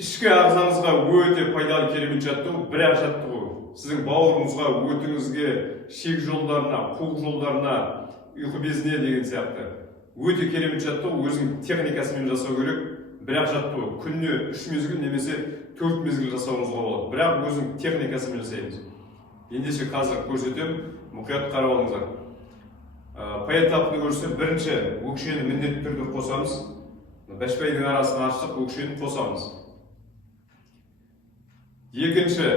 ішкі ағзаңызға өте пайдалы керемет жаттығу, бірақ жаттығу сіздің бауырыңызға, өтіңізге, шек жолдарына, қуық жолдарына, ұйқы безіне деген сияқты өте керемет жаттығу. Өзінің техникасымен жасау керек. Бірақ жаттығу күніне 3 мезгіл немесе 4 мезгіл жасауыңызға болады. Бірақ өзінің техникасымен жасаймыз. Ендеше қазір көрсетемін, мұқият қарап алыңыздар. Поэтапты көрсем, бірінші өкшені міндетті түрде қосамыз. Бәшбайдың арасын ашып, өкшені қосамыз. Екінші,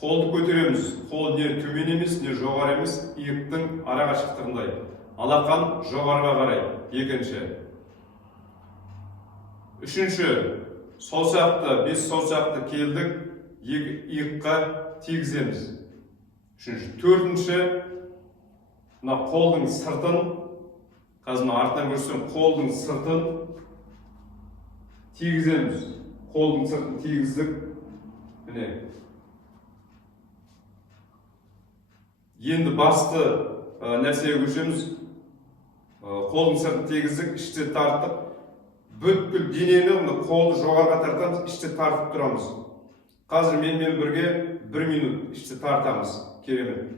қолды көтереміз. Қол не төмен емес, не жоғары емес, иықтың ара қашықтығындай. Алақан жоғарыға қарай. Екінші. Үшінші, саусақты, 5 саусақты келдік, иыққа тигіземіз. Үшінші. Төртінші, қолдың сыртын, қазір артынан көрсем, қолдың сыртын тигіземіз. Қолдың сыртын тигіздік. Міне. Енді басты нәрсеге көшеміз. Қолдың сыртын тигіздік, іште тарттық. Бүткіл денені қолды жоғарыға тартамыз, іште тартып тұрамыз. Қазір менімен бірге 1 минут іште тартамыз. Керемет.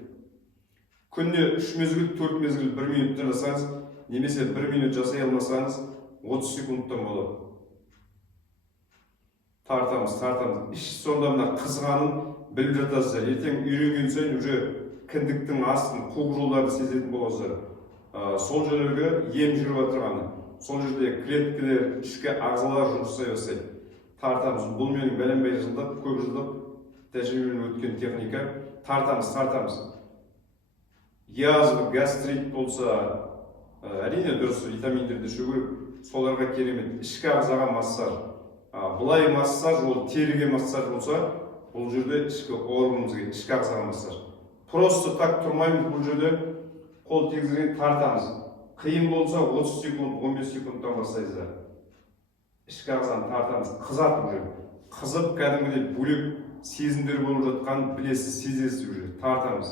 Күнде 3 мезгіл, 4 мезгіл 1 минуттан жасаңыз, немесе 1 минут жасай алмасаңыз 30 секундтан болады. Тартамыз. Іш сонда мына қызғанын біліп жатасыздар. Ертең үйренген сайын уже кіндіктің астын, қуық жолдарды сезетін боласыздар. Сол жерге ем жүріп отырғаны. Сол жерде клеткалар, ішкі ағзалар жұмыс жасай бастайды. Тартамыз. Бұл менің бәленбай жылдық, көп жылдық тәжірибемен өткен техника. Тартамыз. Язва, гастрит болса, әрине дұрыс витаминдерді ішу керек. Соларға керемет. Ішкі ағзаға массаж. Бұлай массаж, ол теріге массаж болса, бұл жерде ішкі органымызға, ішкі ағзаға массаж. Просто так тұрмаймыз, бұл жерде қол тигізген тартамыз. Қиын болса 30 секунд, 15 секундтан бастайсыздар. Ішкі ағзаны тартамыз, қызатып жүр. Қызып, кәдімгідей бөлек сезімдер болып жатқан білесіз, сезесіз уже. Тартамыз.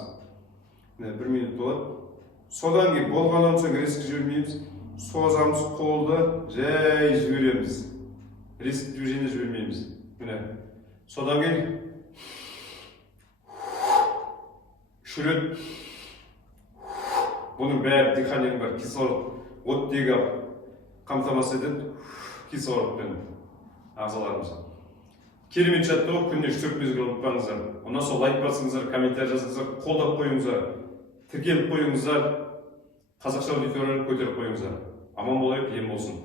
1 минут болады. Содан кейін болғаннан соң резко жібермейміз. Созамыз қолды, жай жібереміз. Резко движение жібермейміз. Содан кейін шүрет. Бұның бәрі диханиyaның бар, кислород, оттегі қамтамасыз етеді, кислородпен ағзаларымыз. Керемет жаттығу, күніне 3-4 мезгіл ұмытпаңыздар. Онан соң лайк басыңыздар, комментарий жазыңыздар, қолдап қойыңыздар, тіркеліп қойыңыздар, қазақша аудиторияны көтеріп қойыңыздар. Аман болайық, ем болсын.